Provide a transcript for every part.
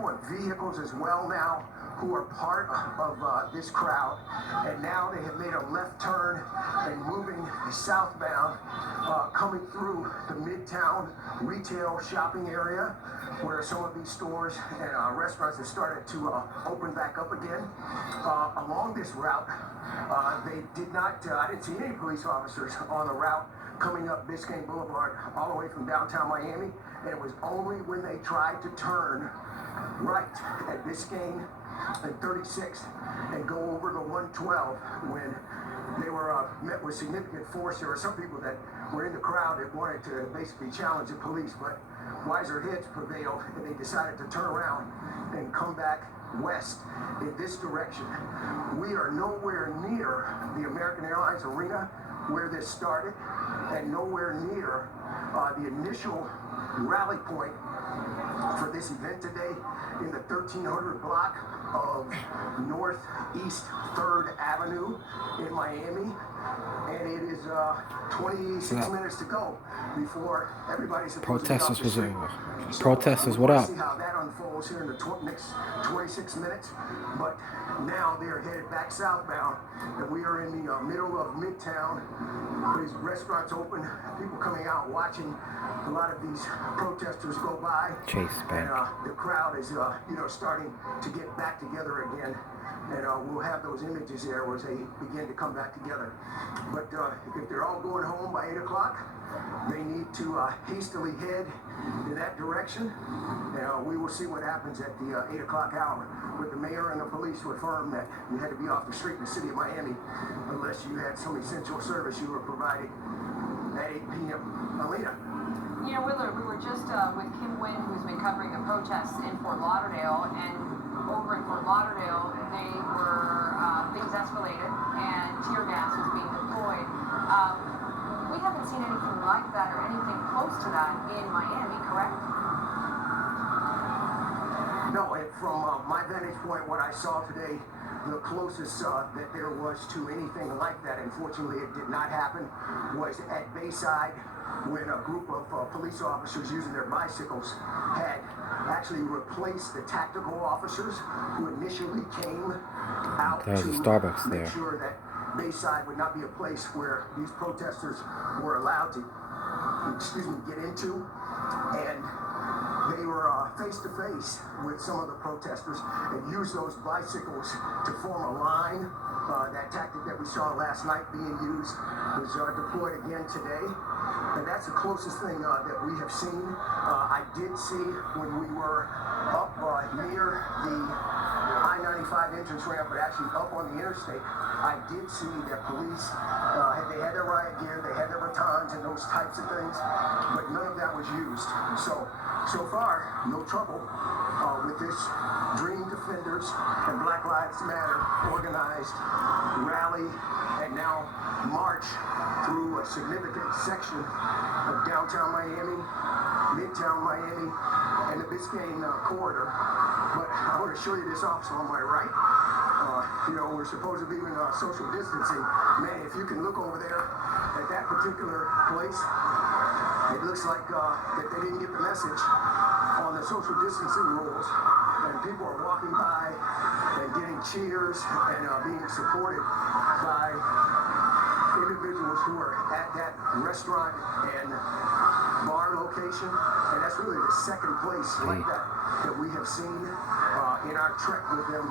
people in vehicles as well now who are part of this crowd, and now they have made a left turn and moving southbound, coming through the Midtown retail shopping area, where some of these stores and restaurants have started to open back up again. Along this route, they did not, I didn't see any police officers on the route coming up Biscayne Boulevard all the way from downtown Miami, and it was only when they tried to turn right at Biscayne and 36th and go over the 112 when they were met with significant force. There were some people that were in the crowd that wanted to basically challenge the police, but wiser heads prevailed and they decided to turn around and come back west in this direction. We are nowhere near the American Airlines Arena where this started, and nowhere near the initial rally point for this event today in the 1300 block of Northeast 3rd Avenue in Miami. And it is 26 minutes to go before everybody's supposed protesters to be off the was street. protesters, So what up? we'll see how that unfolds here in the next 26 minutes. But now they're headed back southbound, and we are in the middle of Midtown. These restaurants open, people coming out watching a lot of these protesters go by. Chase Bank. And the crowd is starting to get back together again. And we'll have those images there as they begin to come back together. But if they're all going home by 8 o'clock, they need to hastily head in that direction. And we will see what happens at the 8 o'clock hour. But the mayor and the police affirmed that you had to be off the street in the city of Miami unless you had some essential service you were providing at 8 p.m. Alina. You know, Willard, we were just with Kim Wynn, who's been covering the protests in Fort Lauderdale, and over in Fort Lauderdale, things escalated and tear gas was being deployed. We haven't seen anything like that or anything close to that in Miami, correct? No, from my vantage point, what I saw today, the closest that there was to anything like that, unfortunately it did not happen, was at Bayside, when a group of police officers using their bicycles had actually replaced the tactical officers who initially came out There's to a Starbucks make there. sure that Bayside would not be a place where these protesters were allowed to, get into. And they were face to face with some of the protesters and used those bicycles to form a line. That tactic that we saw last night being used was deployed again today. And that's the closest thing that we have seen. I did see when we were up near the I-95 entrance ramp, but actually up on the interstate, I did see that police, they had their riot gear, they had their batons and those types of things, but none of that was used. So far, no trouble with this Dream Defenders and Black Lives Matter organized rally and now march through a significant section of downtown Miami, midtown Miami, and the Biscayne corridor. But I want to show you this officer on my right. We're supposed to be in social distancing. Man, if you can look over there at that particular place, it looks like that they didn't get the message on the social distancing rules. And people are walking by and getting cheers and being supported by individuals who are at that restaurant and bar location. And that's really the second place like that we have seen in our trek with them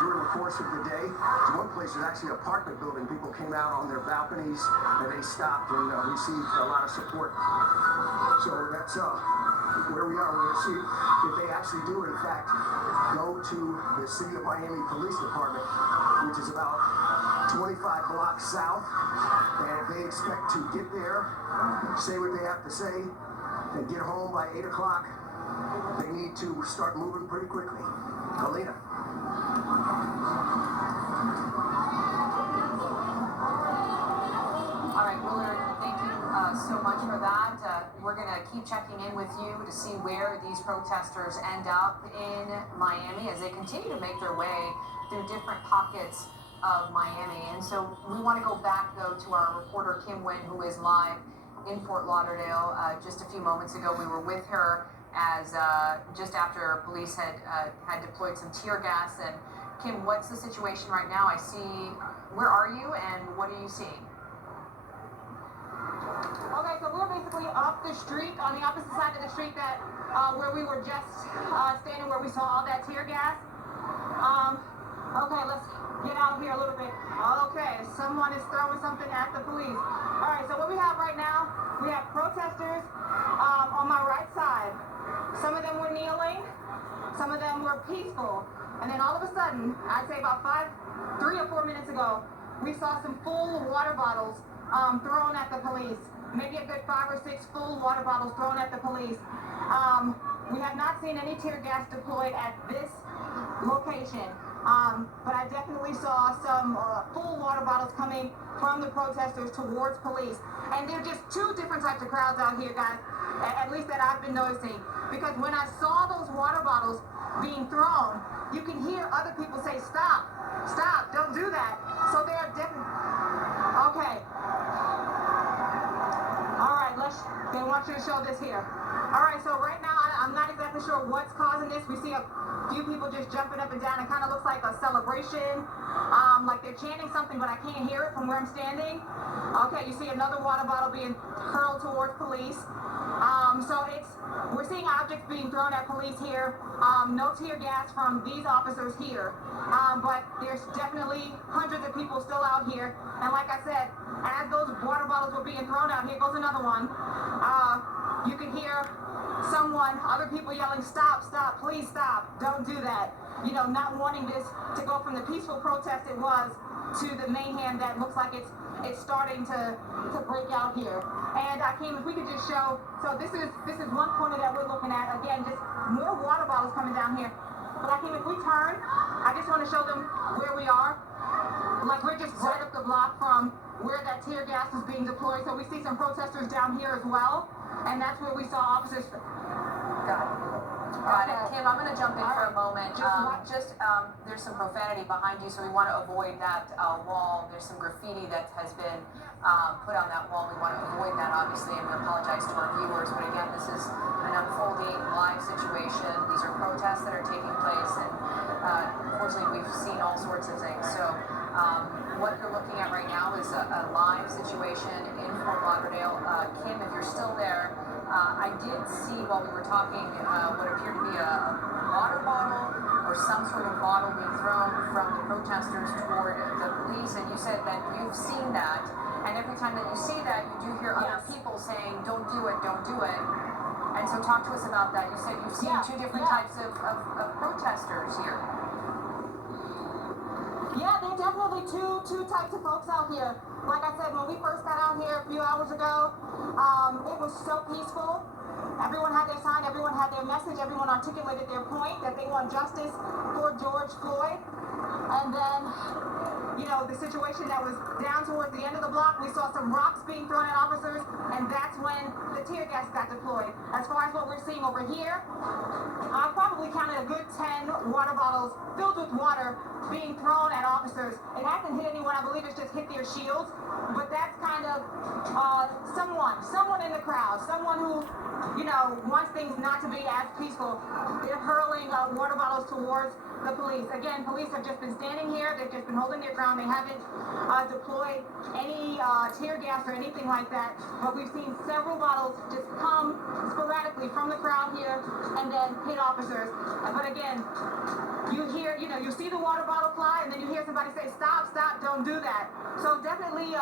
during the course of the day. One place is actually an apartment building. People came out on their balconies and they stopped and received a lot of support. So that's where we are. We'll see if they actually do, in fact, go to the City of Miami Police Department, which is about 25 blocks south. And if they expect to get there, say what they have to say, and get home by 8 o'clock, they need to start moving pretty quickly. Alina. All right, Willard, thank you so much for that. We're going to keep checking in with you to see where these protesters end up in Miami as they continue to make their way through different pockets of Miami. And so we want to go back, though, to our reporter, Kim Wynn, who is live in Fort Lauderdale. Just a few moments ago, we were with her as just after police had deployed some tear gas. And Kim, what's the situation right now? I see. Where are you, and what are you seeing? Okay, so we're basically up the street, on the opposite side of the street that where we were just standing, where we saw all that tear gas. Okay, let's get out here a little bit. Okay, someone is throwing something at the police. All right, so what we have right now, we have protesters on my right side. Some of them were kneeling, some of them were peaceful, and then all of a sudden, I'd say about 3 or 4 minutes ago, we saw some full water bottles thrown at the police. Maybe a good 5 or 6 full water bottles thrown at the police. We have not seen any tear gas deployed at this location, but I definitely saw some full water bottles coming from the protesters towards police. And there are just 2 different types of crowds out here, guys, at least that I've been noticing. Because when I saw those water bottles being thrown, you can hear other people say, stop, stop, don't do that. So they are definitely, okay. All right, they want you to show this here. All right, so right now, I'm not exactly sure what's causing this. We see a few people just jumping up and down. It kind of looks like a celebration, like they're chanting something, but I can't hear it from where I'm standing. Okay, you see another water bottle being hurled towards police. So we're seeing objects being thrown at police here. No tear gas from these officers here. But there's definitely hundreds of people still out here. And like I said, as those water bottles were being thrown out, here goes another one. You can hear other people yelling, stop, stop, please stop, don't do that. You know, not wanting this to go from the peaceful protest it was to the mayhem that looks like it's starting to break out here. And if we could just show, so this is one corner that we're looking at. Again, just more water bottles coming down here. But if we turn, I just want to show them where we are. Like we're just right up the block from where that tear gas is being deployed. So we see some protesters down here as well. And that's where we saw officers. Got it. Kim, I'm going to jump in for a moment. There's some profanity behind you, so we want to avoid that wall. There's some graffiti that has been put on that wall. We want to avoid that, obviously, and we apologize to our viewers. But again, this is an unfolding live situation. These are protests that are taking place, and unfortunately, we've seen all sorts of things. So what you're looking at right now is a live situation in Fort Lauderdale. Kim, if you're still there, I did see while we were talking what appeared to be a water bottle or some sort of bottle being thrown from the protesters toward the police, and you said that you've seen that, and every time that you see that, you do hear other people saying, don't do it, don't do it. And so talk to us about that. You said you've seen 2 different types of protesters here. Yeah, there are definitely two types of folks out here. Like I said, when we first got out here a few hours ago, it was so peaceful. Everyone had their sign, everyone had their message, everyone articulated their point that they want justice for George Floyd. And then, the situation that was down towards the end of the block, we saw some rocks being thrown at officers, and that's when the tear gas got deployed. As far as what we're seeing over here, I probably counted a good 10 water bottles filled with water being thrown at officers. It hasn't hit anyone, I believe it's just hit their shields, but that's kind of someone in the crowd, someone who, wants things not to be as peaceful. They're hurling water bottles towards the police. Again, police have just been standing here, they've just been holding their ground, they haven't deployed any tear gas or anything like that, but we've seen several bottles just come sporadically from the crowd here and then hit officers. But again, you hear, you see the water bottle fly, and then you hear somebody say, stop, stop, don't do that. So definitely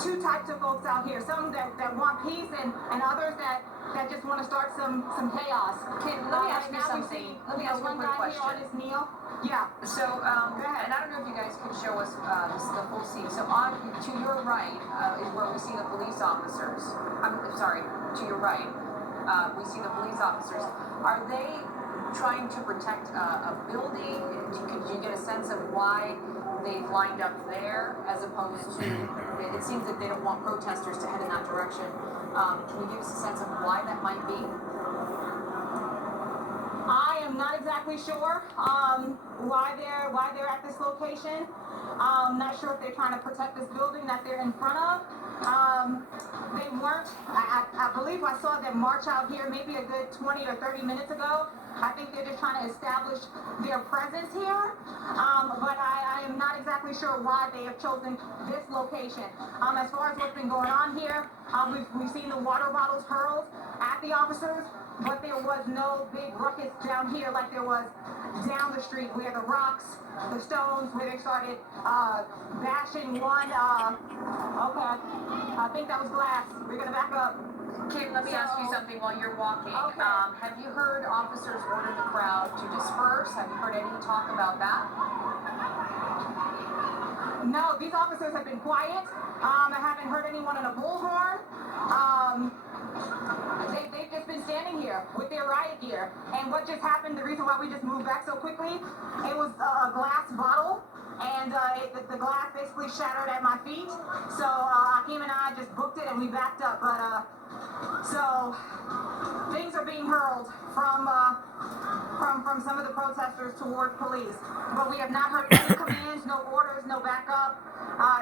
2 types of folks out here. Some that want peace, and others that just want to start some chaos. Okay, let me ask you something. Let me ask you a quick question. On his kneel. Yeah. So, and I don't know if you guys can show us the full scene. So to your right is where we see the police officers. I'm sorry, to your right, we see the police officers. Are they trying to protect a building? Do you get a sense of why they've lined up there as opposed to, it seems that they don't want protesters to head in that direction. Can you give us a sense of why that might be? I am not exactly sure why they're at this location. I'm not sure if they're trying to protect this building that they're in front of. They weren't, I believe I saw them march out here maybe a good 20 or 30 minutes ago. I think they're just trying to establish their presence here. But I am not exactly sure why they have chosen this location. As far as what's been going on here, we've seen the water bottles hurled at the officers, but there was no big ruckus down here like there was down the street where the rocks, the stones, where they started bashing one, okay, I think that was glass. We're gonna back up. Kim, let me ask you something while you're walking. Okay. Have you heard officers order the crowd to disperse? Have you heard any talk about that? No, these officers have been quiet. I haven't heard anyone in a bullhorn. They've just been standing here with their riot gear. And what just happened, the reason why we just moved back so quickly, it was a glass bottle. And the glass basically shattered at my feet. So Hakeem and I just booked it and we backed up. But so things are being hurled from some of the protesters towards police. But we have not heard any commands, no orders, no backup,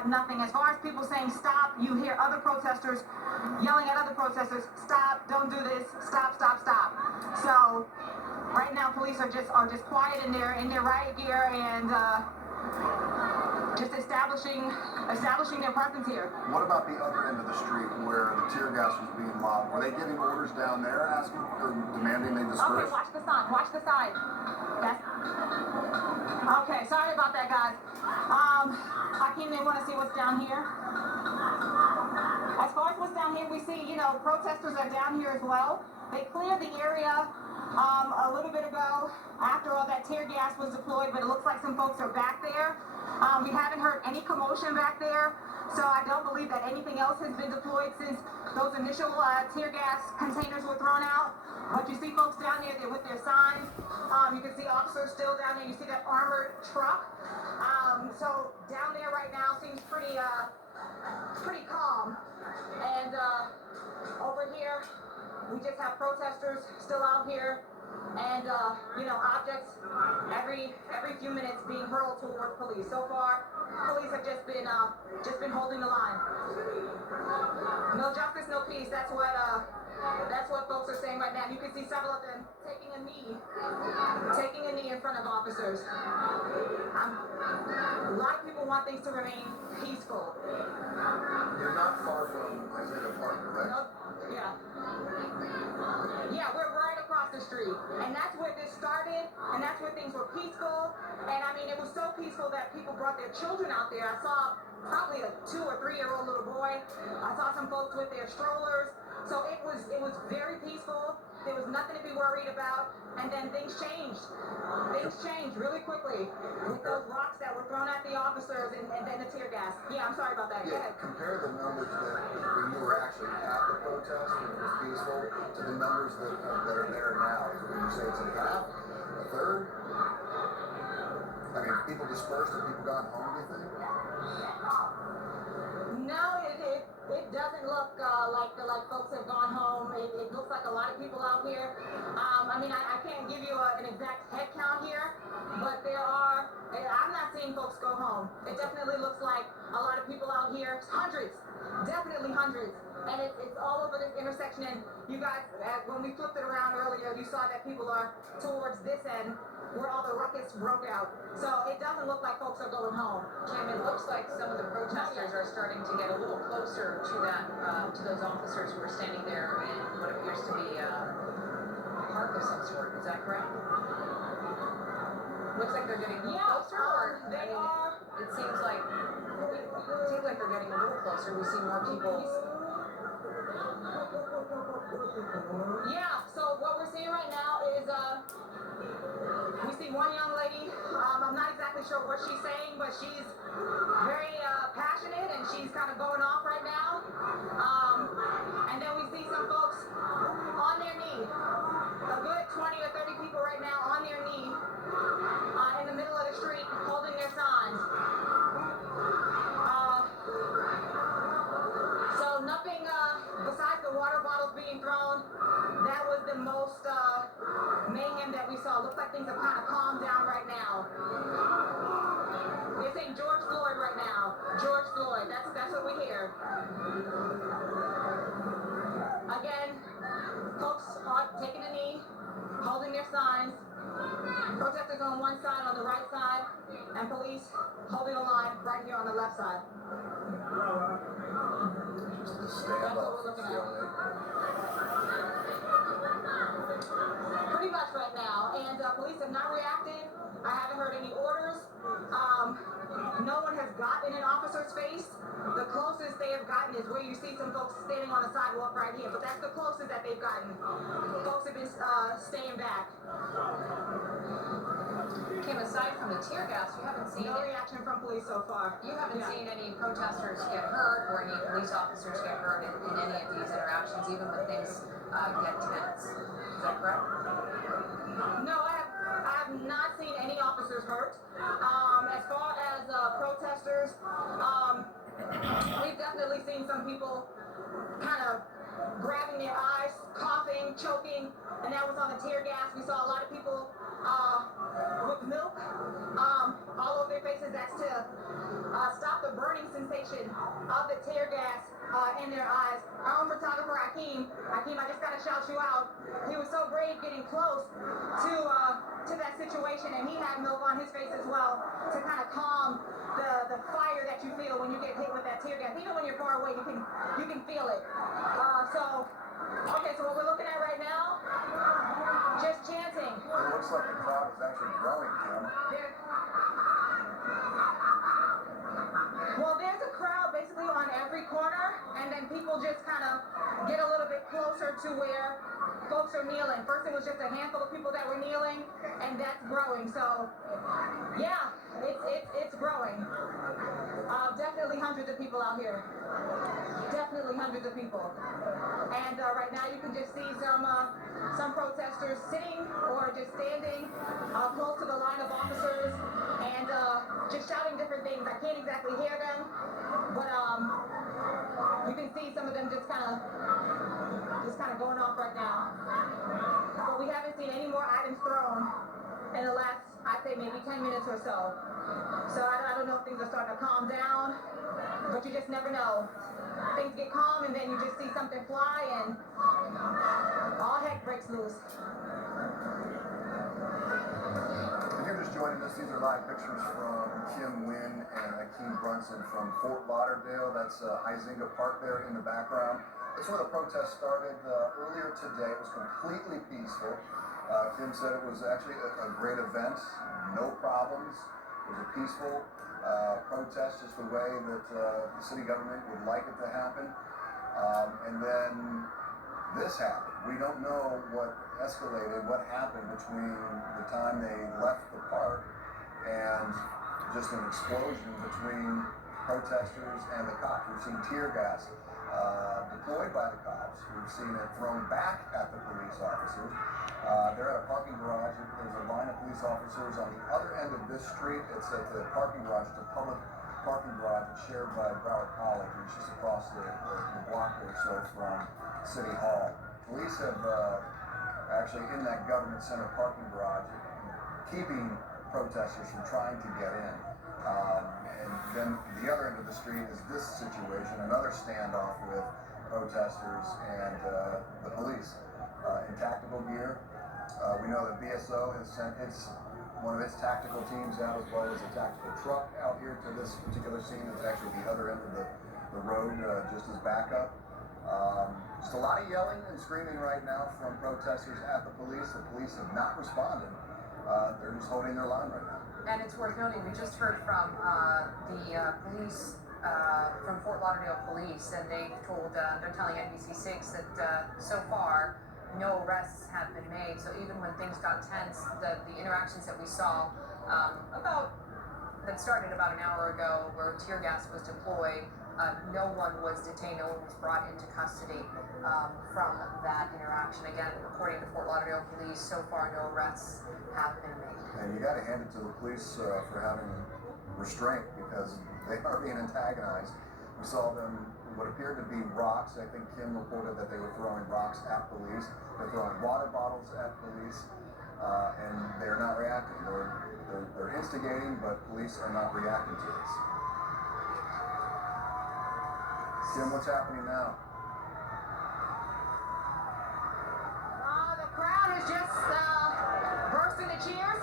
nothing. As far as people saying stop, you hear other protesters yelling at other protesters, stop, don't do this, stop, stop, stop. So right now police are just quiet in their riot gear and just establishing their presence here. What about the other end of the street where the tear gas was being lobbed? Were they giving orders down there asking or demanding they disperse? Okay, watch the sign. Watch the side. Okay, sorry about that, guys. Hakeem, they want to see what's down here. As far as what's down here, we see, protesters are down here as well. They cleared the area a little bit ago after all that tear gas was deployed, but it looks like some folks are back there. We haven't heard any commotion back there, so I don't believe that anything else has been deployed since those initial tear gas containers were thrown out. But you see folks down there, they're with their signs. You can see officers still down there. You see that armored truck. So down there right now seems pretty calm. And over here, we just have protesters still out here, and objects every few minutes being hurled towards police. So far, police have just been holding the line. No justice, no peace. That's what folks are saying right now. You can see several of them taking a knee in front of officers. A lot of people want things to remain peaceful. You're not far from Isaiah Park, correct? No, yeah. Yeah, we're right across the street. And that's where this started, and that's where things were peaceful. And I mean, it was so peaceful that people brought their children out there. I saw probably a 2 or 3 year old little boy. I saw some folks with their strollers. So it was very peaceful. There was nothing to be worried about. And then things changed. Things changed really quickly with those rocks that were thrown at the officers and then the tear gas. Yeah, I'm sorry about that. Go ahead. Compare the numbers that when you were actually at the protest and it was peaceful to the numbers that are there now. Would you say it's a half, a third? I mean, people dispersed and people got home, do you think? No, it doesn't look like folks have gone home. It looks like a lot of people out here. I mean, I can't give you an exact head count here, but I'm not seeing folks go home. It definitely looks like a lot of people out here, hundreds, definitely hundreds. And it's all over this intersection. And you guys, when we flipped it around earlier, you saw that people are towards this end where all the ruckus broke out. So it doesn't look like folks are going home. Kim, it looks like some of the protesters are starting to get a little closer to to those officers who are standing there in what appears to be a park of some sort. Is that correct? Looks like they're getting a little closer. It seems like they're getting a little closer. We see more people. Yeah. So what we're seeing right now is we see one young lady. I'm not exactly sure what she's saying, but she's very passionate and she's kind of going off right now. And then we see some folks on their knee. A good 20 or 30 people right now on their knee in the middle of the street holding their signs. So nothing besides the water bottles being thrown. That was the most mayhem that we saw. Looks like things have kind of calmed down right now. They're saying George Floyd right now. George Floyd. That's what we hear. Protesters on one side, on the right side, and police holding a line right here on the left side. Just a standoff. That's what we're looking at. Pretty much right now, and police have not reacted. I haven't heard any orders. No one has gotten in an officer's face. The closest they have gotten is where you see some folks standing on the sidewalk right here, but that's the closest that they've gotten. Folks have been staying back. Kim, aside from the tear gas, you haven't seen No reaction from police so far. You haven't seen any protesters get hurt or any police officers get hurt in any of these interactions, even when things get tense. Is that correct? No, I have not seen any officers hurt. As far as protesters, we've definitely seen some people kind of grabbing their eyes, coughing, choking, and that was on the tear gas. We saw a lot of people with milk all over their faces. That's to stop the burning sensation of the tear gas in their eyes. Our own photographer, Hakeem, I just gotta shout you out. He was so brave getting close to that situation, and he had milk on his face as well to kind of calm the fire that you feel when you get hit with that tear gas. Even when you're far away, you can feel it. So what we're looking at right now, just chanting. It looks like the crowd is actually growing, Kim. Well, there's a crowd basically on every corner, and then people just kind of get a little bit closer to where folks are kneeling. First, it was just a handful of people that were kneeling, and that's growing. So, yeah, it's growing. Definitely hundreds of people out here. Definitely hundreds of people. And right now, you can just see some protesters sitting or just standing close to the line of officers and just shouting different things. I can't exactly hear them, but you can see some of them just kind of going off right now. But we haven't seen any more items thrown in the last, I'd say maybe 10 minutes or so. So I don't know if things are starting to calm down, but you just never know. Things get calm and then you just see something fly and all heck breaks loose. If you're just joining us, these are live pictures from Kim Wynn and Hakeem Brunson from Fort Lauderdale. That's Huizenga Park there in the background. That's where the protest started earlier today. It was completely peaceful. Kim said it was actually a great event, no problems. It was a peaceful protest, just the way that the city government would like it to happen. And then this happened. We don't know what escalated, what happened between the time they left the park and just an explosion between protesters and the cops. We've seen tear gas deployed by the cops. We've seen it thrown back at the police officers. They're at a parking garage. There's a line of police officers on the other end of this street. It's at the parking garage. It's a public parking garage. It's shared by Broward College. It's just across the block or so from City Hall. Police have actually in that government center parking garage keeping protesters from trying to get in. And then the other end of the street is this situation, another standoff with protesters and the police in tactical gear. We know that BSO has sent one of its tactical teams out, as well as a tactical truck out here to this particular scene. It's actually the other end of the road, just as backup. Just a lot of yelling and screaming right now from protesters at the police. The police have not responded. They're just holding their line right now. And it's worth noting, we just heard from the police, from Fort Lauderdale Police, and they're telling NBC6 that so far, no arrests have been made. So even when things got tense, the interactions that we saw that started about an hour ago where tear gas was deployed, no one was detained, no one was brought into custody from that interaction. Again, according to Fort Lauderdale Police, so far no arrests have been made. And you got to hand it to the police for having restraint, because they are being antagonized. We saw them, what appeared to be rocks. I think Kim reported that they were throwing rocks at police. They're throwing water bottles at police, and they're not reacting. They're instigating, but police are not reacting to this. Kim, what's happening now? The crowd has just burst into cheers.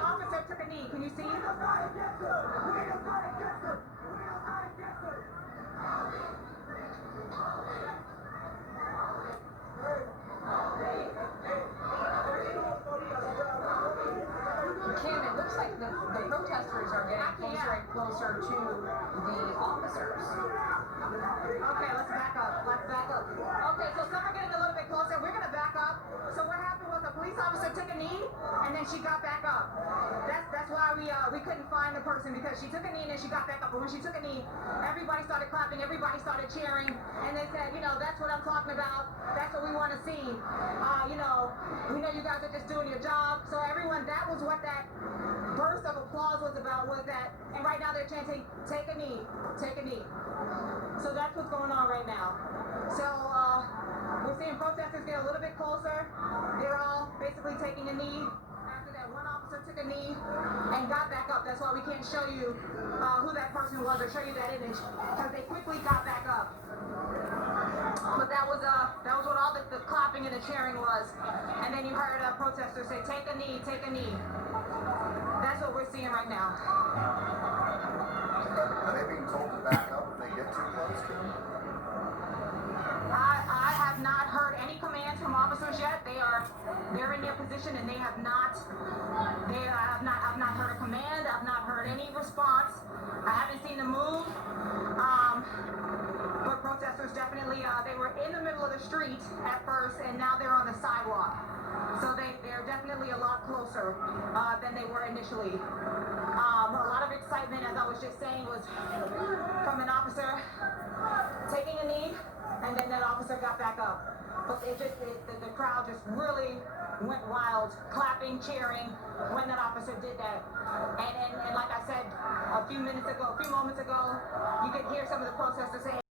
officer took a knee? Can you see? Kim, it looks like the protesters are getting closer and closer to the officers. Okay, let's back up. Okay, so some are getting a little bit closer. We're gonna back up. So what happened was a police officer took a knee and then she got back up. That's why we couldn't find the person, because she took a knee and then she got back up. But when she took a knee, everybody started clapping, everybody started cheering, and they said, that's what I'm talking about. That's what we want to see. We know you guys are just doing your job. So everyone, that was what that burst of applause was about, and right now they're chanting, take a knee, take a knee. So that's what's going on right now. So we're seeing protesters get a little bit closer. They're all basically taking a knee. After that, one officer took a knee and got back up. That's why we can't show you who that person was or show you that image, because they quickly got back up. But that was what all the clapping and the cheering was. And then you heard protesters say, take a knee, take a knee. That's what we're seeing right now. Are they being told to back up if they get too close to them? I have not heard any commands from officers yet. They're in their position and I've not heard a command. I've not heard any response. I haven't seen them move. But protesters definitely, they were in the middle of the street at first, and now they're on the sidewalk. So they're definitely a lot closer than they were initially. A lot of excitement, as I was just saying, was from an officer taking a knee, and then that officer got back up. But the crowd just really went wild, clapping, cheering when that officer did that. And like I said a few moments ago, you could hear some of the protesters saying,